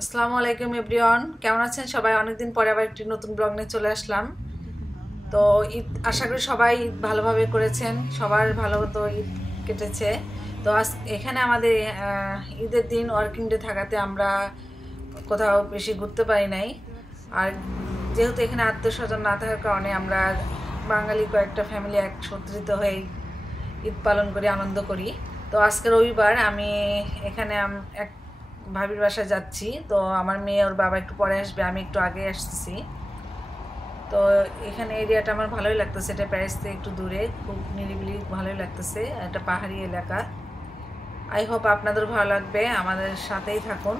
আসসালামু আলাইকুম এভরিওয়ান, কেমন আছেন সবাই? অনেকদিন পরে আবার একটি নতুন ব্লগ নিয়ে চলে আসলাম। তো ঈদ আশা করি সবাই ঈদ ভালোভাবে করেছেন, সবার ভালো তো ঈদ কেটেছে। তো আজ এখানে আমাদের ঈদের দিন ওয়ার্কিং ডে থাকাতে আমরা কোথাও বেশি ঘুরতে পারি নাই। আর যেহেতু এখানে আত্মীয় স্বজন না থাকার কারণে আমরা বাঙালি কয়েকটা ফ্যামিলি একত্রিত হয়ে ঈদ পালন করি, আনন্দ করি। তো আজকে রবিবার, আমি এখানে এক ভাবির বাসায় যাচ্ছি। তো আমার মেয়ে ওর বাবা একটু পরে আসবে, আমি একটু আগে আসতেছি। তো এখানে এরিয়াটা আমার ভালোই লাগতেছে, এটা প্যারিস থেকে একটু দূরে, খুব নিরিবিলি, ভালোই লাগতেছে। এটা পাহাড়ি এলাকা। আই হোপ আপনাদের ভালো লাগবে, আমাদের সাথেই থাকুন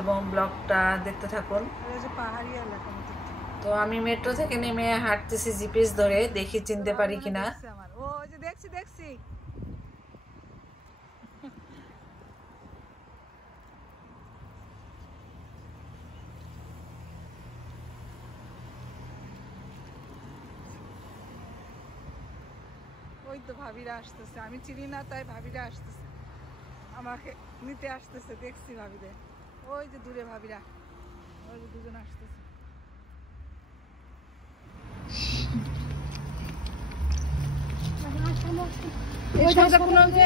এবং ব্লগটা দেখতে থাকুন। পাহাড়ি এলাকা। তো আমি মেট্রো থেকে নেমে হাঁটতেছি জিপিএস ধরে, দেখি চিনতে পারি কিনা। ও যে দেখছি দেখছি ওই তো ভাবিরা আসতেছে, আমি চিনি না তাই ভাবিরা আসতেছে, আমাকে নিতে আসতেছে। দেখছি ভাবিদের, ওই যে দূরে ভাবিরা, ওই যে দুজন আসতেছে।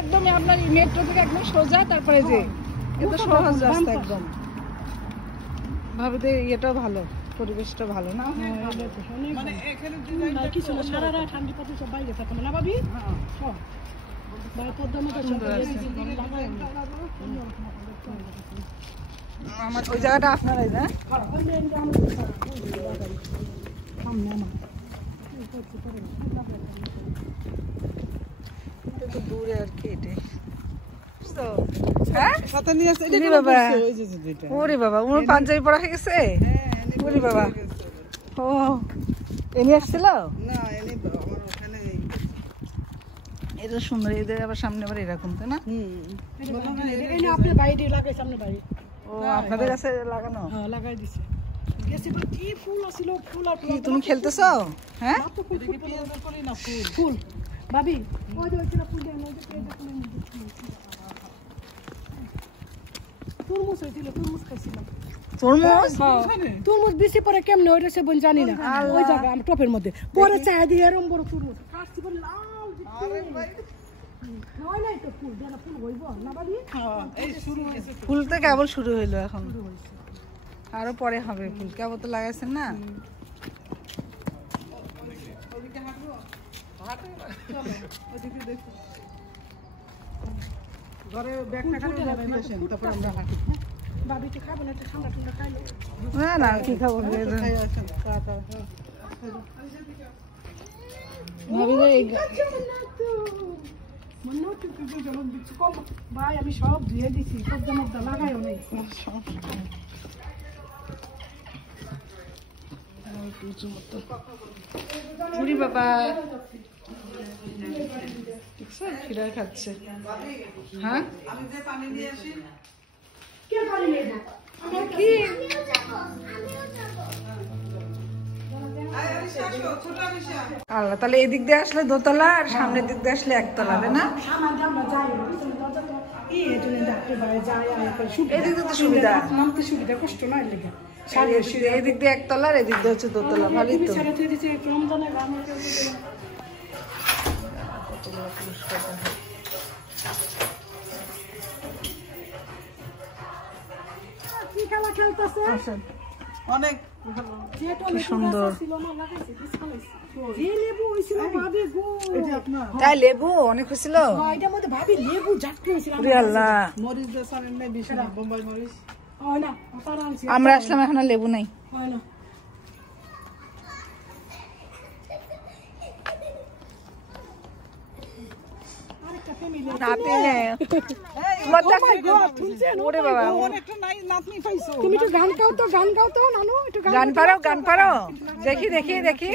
একদম আপনার মেট্রো থেকে একদম সোজা, তারপরে যে এটা সহজ রাস্তা একদম। ভাবিতে এটাও ভালো, পরিবেশটা ভালো না? মানে এখানে কিছু না, সারা রাত ঠান্ডা পাতি সব বাইরে থাকে না ভাবি। আমার ওই জায়গাটা আপনারাই না? একটু দূরে আর কি এটাই। ওরে বাবা, ওর পাঞ্জাবি পরা হয়ে গেছে। ওরে বাবা, ও এনে আসছিল। এটা সুন্দর, এদের আবার সামনে আবার এরকম, তাই না? আপনার বাড়ি লাগাই, সামনে বাড়ি। ও আপনাদের কাছে লাগানো? হ্যাঁ, লাগাই দিছে। কি ফুল আছিল, ফুল আর কি তুমি খেলতেছো? হ্যাঁ, ফুল ভাবি, ওই যে ওইটা ফুল দেন, ওই যে তরমুজ হয়েছিল, তরমুজ খাইছিলাম। তরমুজ? তরমুজ বেশি পরে কেমনে ওইটা সে বোন জানি না। ওই জায়গা আমি টপের মধ্যে পরে চাই দিয়ে এরম বড় তরমুজ কাটছি পরে লাল হয় নাই তো ফুল, যেন ফুল হইব না ভাবি। ফুল তো কেবল শুরু হইলো, এখন আরো পরে হবে ফুল, কেবল তো লাগাইছেন না। না না, কি খাবো ভাই, আমি সব ধুয়ে দিছি, সব লাগাইও নাই। বাবা খিরা খাচ্ছে। হ্যাঁ, কি আল্লাহ, তাহলে এদিক দিয়ে আসলে দোতলা আর সামনের দিক দিয়ে আসলে একতলা, তাই না? এদিক দিয়ে তো সুবিধা, নামতে সুবিধা, কষ্ট না লেগে। এদিক দিয়ে একতলা আর এদিক দিয়ে হচ্ছে দোতলা, ভালোই তো। অনেক সুন্দর। তাই লেবু অনেক হয়েছিল। আমরা আসলাম, এখন আর লেবু নাই। গান পারো, গান পারো? দেখি দেখি দেখি।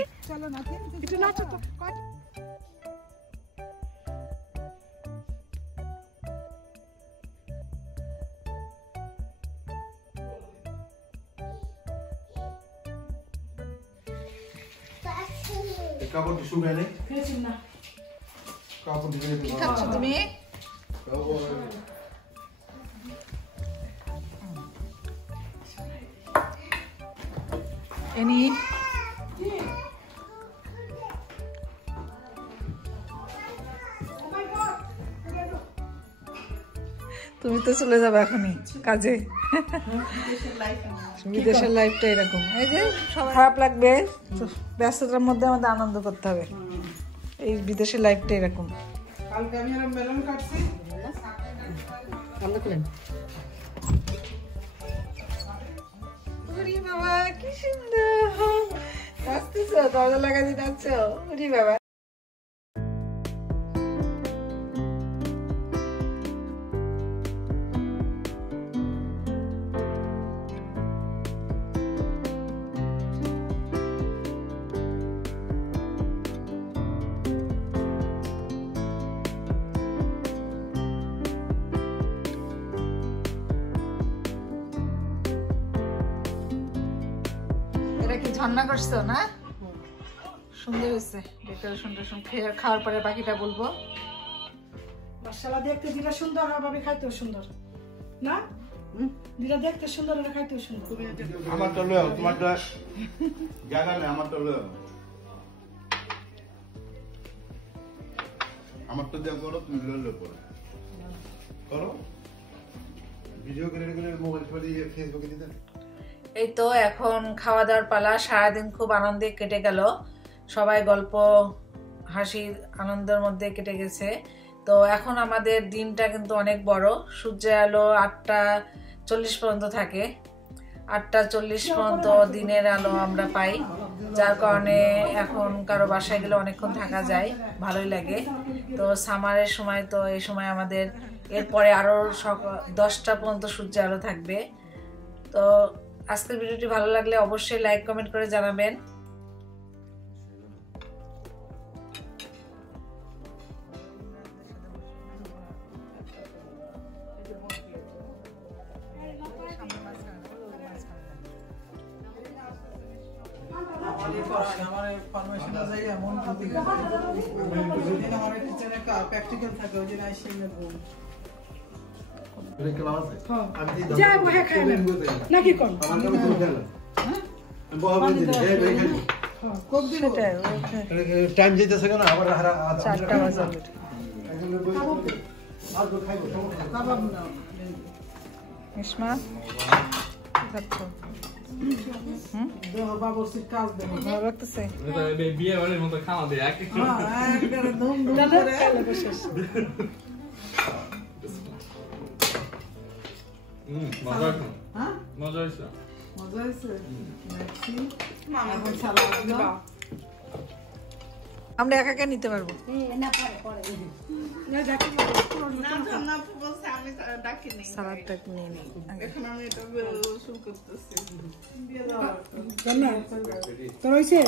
কাপড় শুকায় নেই না। কাপড় দিয়ে কি খাচ্ছ তুমি? এনি তুমি তো চলে যাবে এখনই কাজে। বিদেশের লাইফটা এরকম, এই যে খারাপ লাগবে, ব্যস্ততার মধ্যে আমাদের আনন্দ করতে হবে। এই বিদেশের লাইফটা এরকম। কালকে আমি এরকম বেলুন কাটছি, বাবা কি সুন্দর নাচতেছ, দরজা লাগাতে যাচ্ছ। ওরে বাবা এটা কি ঝর্ণা করছো না? সুন্দর হয়েছে ডেকোরেশনটা। খাওয়ার পরে বাকিটা বলবো। মাশাআল্লাহ, দেখতে যেটা সুন্দর আর ভাবে খাইতেও সুন্দর না? যেটা দেখতে সুন্দর আর খাইতেও সুন্দর। আমারটা লও, তোমারটা জায়গা নেই, আমারটা লও। আমারটা দেও করো, তুমি লও করো। করো। ভিডিও করে মোবাইল দিয়ে ফেসবুকে দিতে। এই তো এখন খাওয়া দাওয়ার পালা। সারাদিন খুব আনন্দে কেটে গেল, সবাই গল্প হাসি আনন্দের মধ্যে কেটে গেছে। তো এখন আমাদের দিনটা কিন্তু অনেক বড়। সূর্যের আলো 8:40 পর্যন্ত থাকে। 8:40 পর্যন্ত দিনের আলো আমরা পাই, যার কারণে এখন কারো বাসায় গেলে অনেকক্ষণ থাকা যায়, ভালোই লাগে। তো সামারের সময় তো এই সময় আমাদের, এরপরে আরও 10টা পর্যন্ত সূর্যের আলো থাকবে। তো আজকের ভিডিওটি ভালো লাগলে অবশ্যই লাইক কমেন্ট করে জানাবেন। যাই বহে খাই নাকি কোন টাইম যেতেছে কেন আবার 4টা বাজে। ইসমা কি খাচ্ছ? বাবুর কাজ দেবো ভালো লাগতেছে? বিয়ে বাড়ির মতো খাওয়া দেয় মজা হয়েছে। আমরা একা একা নিতে পারবো। সালাদটা নিয়ে নিই। তোর হয়েছে